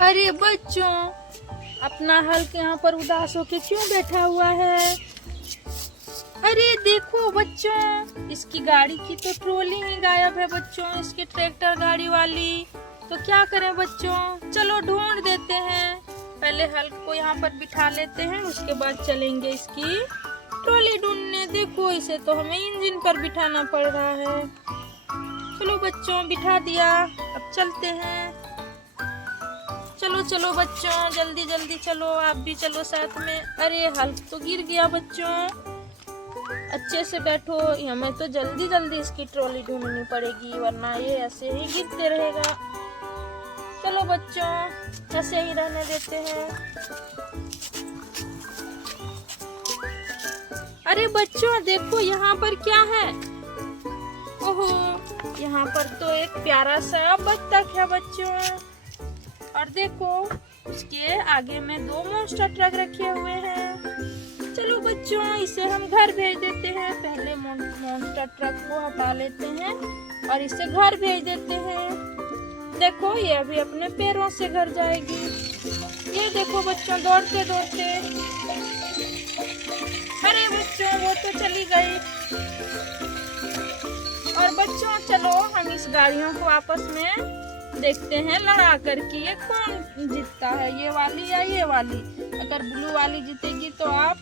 अरे बच्चों, अपना हल्क यहाँ पर उदास होके क्यों बैठा हुआ है? अरे देखो बच्चों, इसकी गाड़ी की तो ट्रॉली ही गायब है बच्चों, इसकी ट्रैक्टर गाड़ी वाली। तो क्या करें बच्चों, चलो ढूंढ देते हैं। पहले हल्क को यहाँ पर बिठा लेते हैं, उसके बाद चलेंगे इसकी ट्रॉली ढूंढने। देखो इसे तो हमें इंजन पर बिठाना पड़ रहा है। चलो बच्चों, बिठा दिया, अब चलते हैं। चलो चलो बच्चों, जल्दी जल्दी चलो, आप भी चलो साथ में। अरे हल्क तो गिर गया बच्चों, अच्छे से बैठो, हमें तो जल्दी जल्दी इसकी ट्रॉली ढूंढनी पड़ेगी, वरना ये ऐसे ही गिरते रहेगा। चलो बच्चों, ऐसे ही रहने देते हैं। अरे बच्चों देखो यहाँ पर क्या है। ओहो, यहाँ पर तो एक प्यारा सा बत्तख है बच्चों, और देखो उसके आगे में 2 मॉन्स्टर ट्रक रखे हुए हैं। चलो बच्चों, इसे हम घर भेज देते हैं। पहले मॉन्स्टर ट्रक को हटा लेते हैं और इसे घर भेज देते हैं। देखो ये अभी अपने पैरों से घर जाएगी। ये देखो बच्चों, दौड़ते दौड़ते। अरे बच्चों, वो तो चली गई। और बच्चों चलो हम इस गाड़ियों को आपस में देखते हैं लड़ा कर कि ये कौन जीतता है, ये वाली या ये वाली। अगर ब्लू वाली जीतेगी तो आप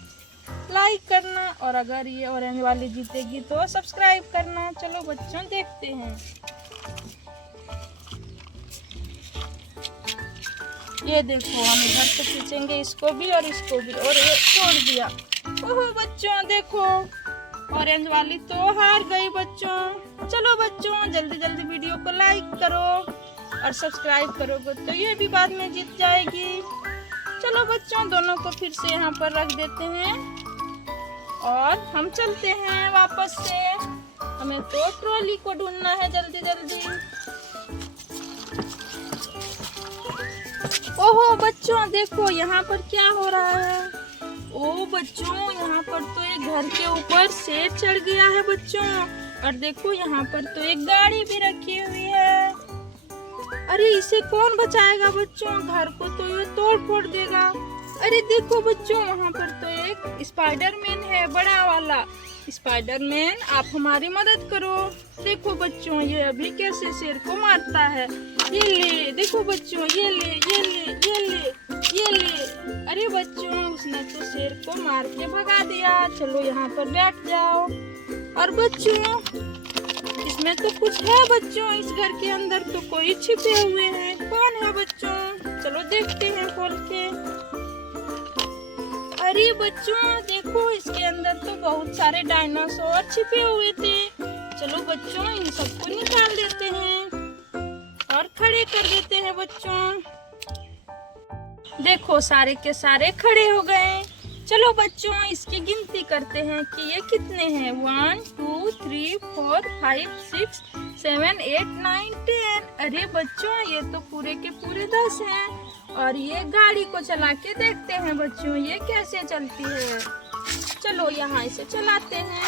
लाइक करना, और अगर ये ऑरेंज वाली जीतेगी तो सब्सक्राइब करना। चलो बच्चों देखते हैं। ये देखो, हम इधर से खींचेंगे इसको भी और इसको भी, और ये छोड़ दिया। ओहो बच्चों देखो, ऑरेंज वाली तो हार गई बच्चों। चलो बच्चों, जल्दी जल्दी वीडियो को लाइक करो और सब्सक्राइब करोगे तो ये भी बाद में जीत जाएगी। चलो बच्चों, दोनों को फिर से यहाँ पर रख देते हैं और हम चलते हैं वापस से। हमें तो ट्रॉली को ढूंढना है जल्दी जल्दी। ओहो बच्चों देखो, यहाँ पर क्या हो रहा है। ओ बच्चों, यहाँ पर तो एक घर के ऊपर शेर चढ़ गया है बच्चों, और देखो यहाँ पर तो एक गाड़ी भी रखी हुई है। अरे इसे कौन बचाएगा बच्चों, घर को तो ये तोड़ फोड़ देगा। अरे देखो बच्चों, वहाँ पर तो एक स्पाइडरमैन है, बड़ा वाला स्पाइडरमैन, आप हमारी मदद करो। देखो बच्चों, ये अभी कैसे शेर को मारता है। ये ले, देखो बच्चों, ये ले ये ले ये ले ये ले। अरे बच्चों, उसने तो शेर को मार के भगा दिया। चलो यहाँ पर बैठ जाओ। और बच्चों, इसमें तो कुछ है बच्चों, इस घर के अंदर तो कोई छिपे हुए हैं। कौन है बच्चों, चलो देखते हैं खोल के। अरे बच्चों देखो, इसके अंदर तो बहुत सारे डायनासोर छिपे हुए थे। चलो बच्चों, इन सबको निकाल देते हैं और खड़े कर देते हैं बच्चों। देखो सारे के सारे खड़े हो गए। चलो बच्चों, इसकी गिनती करते हैं कि ये कितने हैं। 1 2 3 4 5 6 7 8 9 10। अरे बच्चों, ये तो पूरे के पूरे 10 हैं। और ये गाड़ी को चला के देखते हैं बच्चों, ये कैसे चलती है। चलो यहाँ इसे चलाते हैं।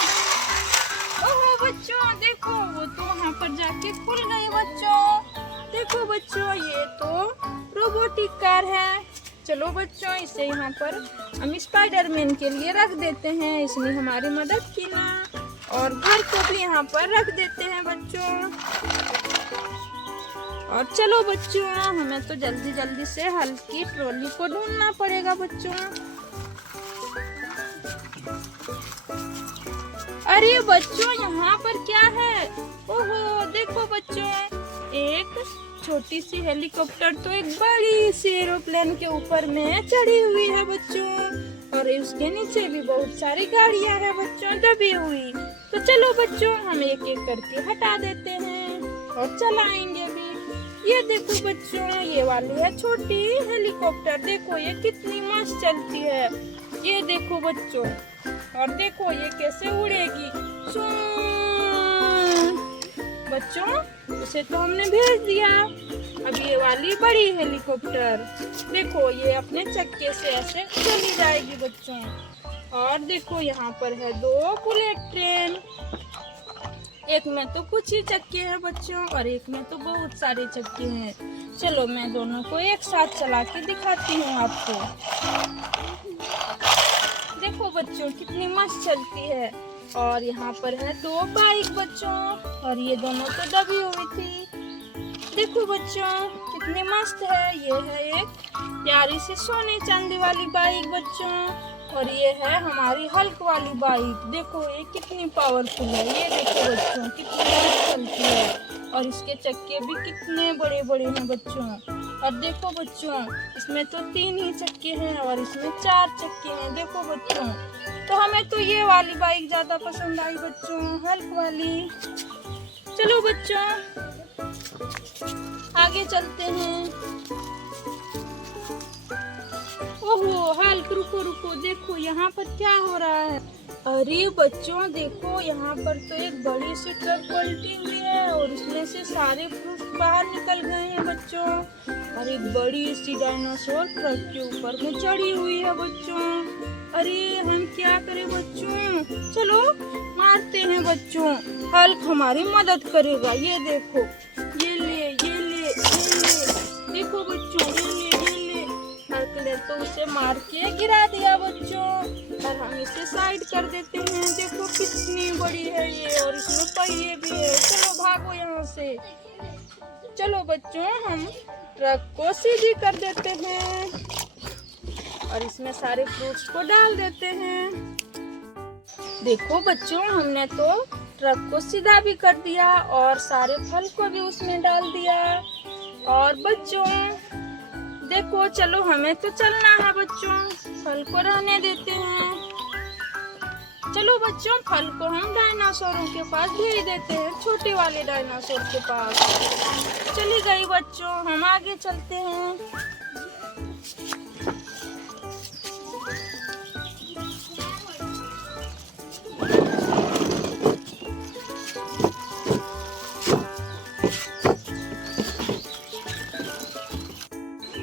ओहो बच्चों देखो, वो तो वहाँ पर जाके खुल गई बच्चों। देखो बच्चों, ये तो रोबोटिक कार है। चलो बच्चों, इसे यहाँ पर हम स्पाइडरमैन के लिए रख देते हैं, इसने हमारी मदद की ना। और घर को भी यहाँ पर रख देते हैं बच्चों। और चलो बच्चों, हमें तो जल्दी जल्दी से हल्की ट्रॉली को ढूंढना पड़ेगा बच्चों। अरे बच्चों, यहाँ पर क्या है। ओहो देखो बच्चों, एक छोटी सी हेलीकॉप्टर तो एक बड़ी सी एरोप्लेन के ऊपर में चढ़ी हुई है बच्चों, और उसके नीचे भी बहुत सारी गाड़ियां हैं बच्चों दबी हुई। तो चलो बच्चों, हम एक एक करके हटा देते हैं और चलाएंगे भी। ये देखो बच्चों, ये वाली है छोटी हेलीकॉप्टर, देखो ये कितनी मस्त चलती है। ये देखो बच्चों, और देखो ये कैसे उड़ेगी। बच्चों, उसे तो हमने भेज दिया। अब ये वाली बड़ी हेलीकॉप्टर देखो, ये अपने चक्के से ऐसे चली जाएगी बच्चों। और देखो यहाँ पर है 2 बुलेट ट्रेन, एक में तो कुछ ही चक्के हैं बच्चों और एक में तो बहुत सारे चक्के हैं। चलो मैं दोनों को एक साथ चला के दिखाती हूँ आपको। देखो बच्चों कितनी मस्त चलती है। और यहाँ पर है 2 बाइक बच्चों, और ये दोनों तो दबी हुई थी। देखो बच्चों कितनी मस्त है। ये है एक प्यारी सी सोने चांदी वाली बाइक बच्चों, और ये है हमारी हल्क वाली बाइक। देखो ये कितनी पावरफुल है। ये देखो बच्चों कितनी मस्त चलती है, और इसके चक्के भी कितने बड़े बड़े हैं बच्चों। और देखो बच्चों इसमें तो 3 ही चक्के हैं और इसमें 4 चक्के हैं। देखो बच्चों, तो हमें तो ये वाली बाइक ज़्यादा पसंद आई बच्चों, हल्क वाली। चलो बच्चों आगे चलते हैं। ओहो हल्क, रुको रुको, देखो यहाँ पर क्या हो रहा है। अरे बच्चों देखो यहाँ पर तो एक बड़ी सी ट्रक पलटी हुई है, और उसमें से सारे फ्रूट बाहर निकल गए हैं बच्चों। और एक बड़ी सी डायनासोर ट्रक के ऊपर में चढ़ी हुई है बच्चों। अरे हम क्या करें बच्चों, चलो मारते हैं बच्चों, हल्क हमारी मदद करेगा। ये देखो, ये ले ये ले ये ले, देखो बच्चों ये ले। हल्क ने तो उसे मार के गिरा दिया बच्चों, और हम इसे साइड कर देते हैं। देखो कितनी बड़ी है ये, और इसमें पहिए भी है। चलो भागो यहाँ से। चलो बच्चों हम ट्रक को सीधी कर देते हैं, और इसमें सारे फ्रूट्स को डाल देते हैं। देखो बच्चों हमने तो ट्रक को सीधा भी कर दिया, और सारे फल को भी उसमें डाल दिया। और बच्चों देखो, चलो हमें तो चलना है बच्चों, फल को रहने देते हैं। चलो बच्चों फल को हम डायनासोरों के पास भेज देते हैं, छोटे वाले डायनासोर के पास। चली गई बच्चों, हम आगे चलते हैं।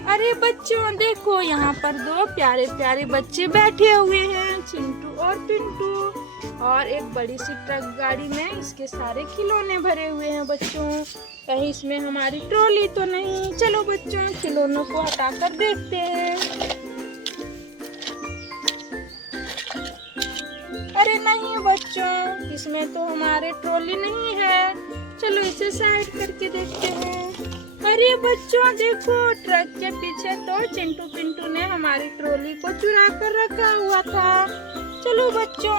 अरे बच्चों देखो यहाँ पर 2 प्यारे प्यारे बच्चे बैठे हुए हैं, चिंटू और पिंटू। और एक बड़ी सी ट्रक गाड़ी में इसके सारे खिलौने भरे हुए हैं बच्चों। कहीं इसमें हमारी ट्रॉली तो नहीं। चलो बच्चों खिलौनों को हटाकर देखते हैं। अरे नहीं बच्चों, इसमें तो हमारे ट्रॉली नहीं है। चलो इसे साइड करके देखते हैं। अरे बच्चों देखो, ट्रक के पीछे तो चिंटू पिंटू ने हमारी ट्रॉली को चुरा कर रखा हुआ था। चलो बच्चों,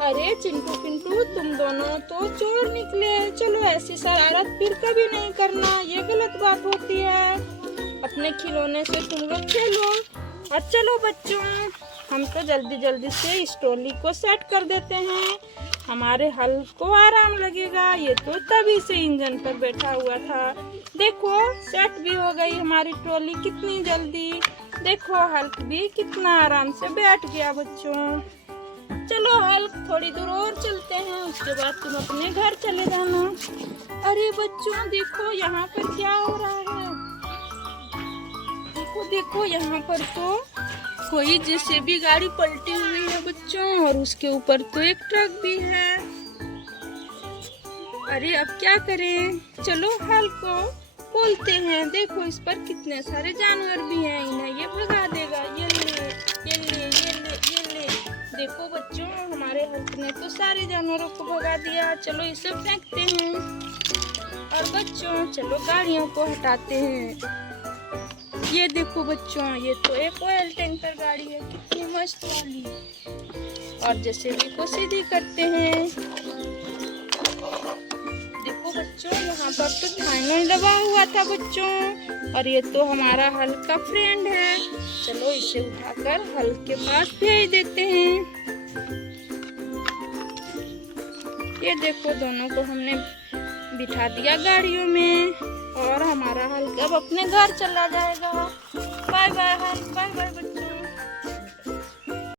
अरे चिंटू पिंटू तुम दोनों तो चोर निकले। चलो ऐसी शरारत फिर कभी नहीं करना, ये गलत बात होती है। अपने खिलौने से तुम लोग खेलो। और चलो बच्चों हम तो जल्दी जल्दी से इस ट्रॉली को सेट कर देते हैं, हमारे हल्क को आराम लगेगा। ये तो तभी से इंजन पर बैठा हुआ था। देखो सेट भी हो गई हमारी ट्रॉली कितनी जल्दी। देखो हल्क भी कितना आराम से बैठ गया बच्चों। चलो हल्क थोड़ी दूर और चलते हैं, उसके बाद तुम अपने घर चले जाना। अरे बच्चों देखो यहाँ पर क्या हो रहा है। देखो देखो यहाँ पर तो कोई जेसीबी गाड़ी पलटी हुई है बच्चों, और उसके ऊपर तो एक ट्रक भी है। अरे अब क्या करें, चलो हल्क को बोलते हैं। देखो इस पर कितने सारे जानवर भी हैं, इन्हें ये भगा देगा। ये ले ये ले ये ले ये ले। देखो बच्चों हमारे हल्क ने तो सारे जानवरों को भगा दिया। चलो इसे फेंकते हैं। और बच्चों चलो गाड़ियों को हटाते हैं। ये देखो बच्चों, ये तो एक ऑयल टैंकर गाड़ी है, कितनी मस्त वाली। और जेसीबी को सीधी करते हैं। देखो बच्चों यहाँ पर तो फाइनल दबा हुआ था बच्चों, और ये तो हमारा हल्क का फ्रेंड है। चलो इसे उठाकर हल्क के पास भेज देते हैं। ये देखो दोनों को हमने बिठा दिया गाड़ियों में, और हमारा हल्क अब अपने घर चला जाएगा। Bye bye Hulk, bye bye.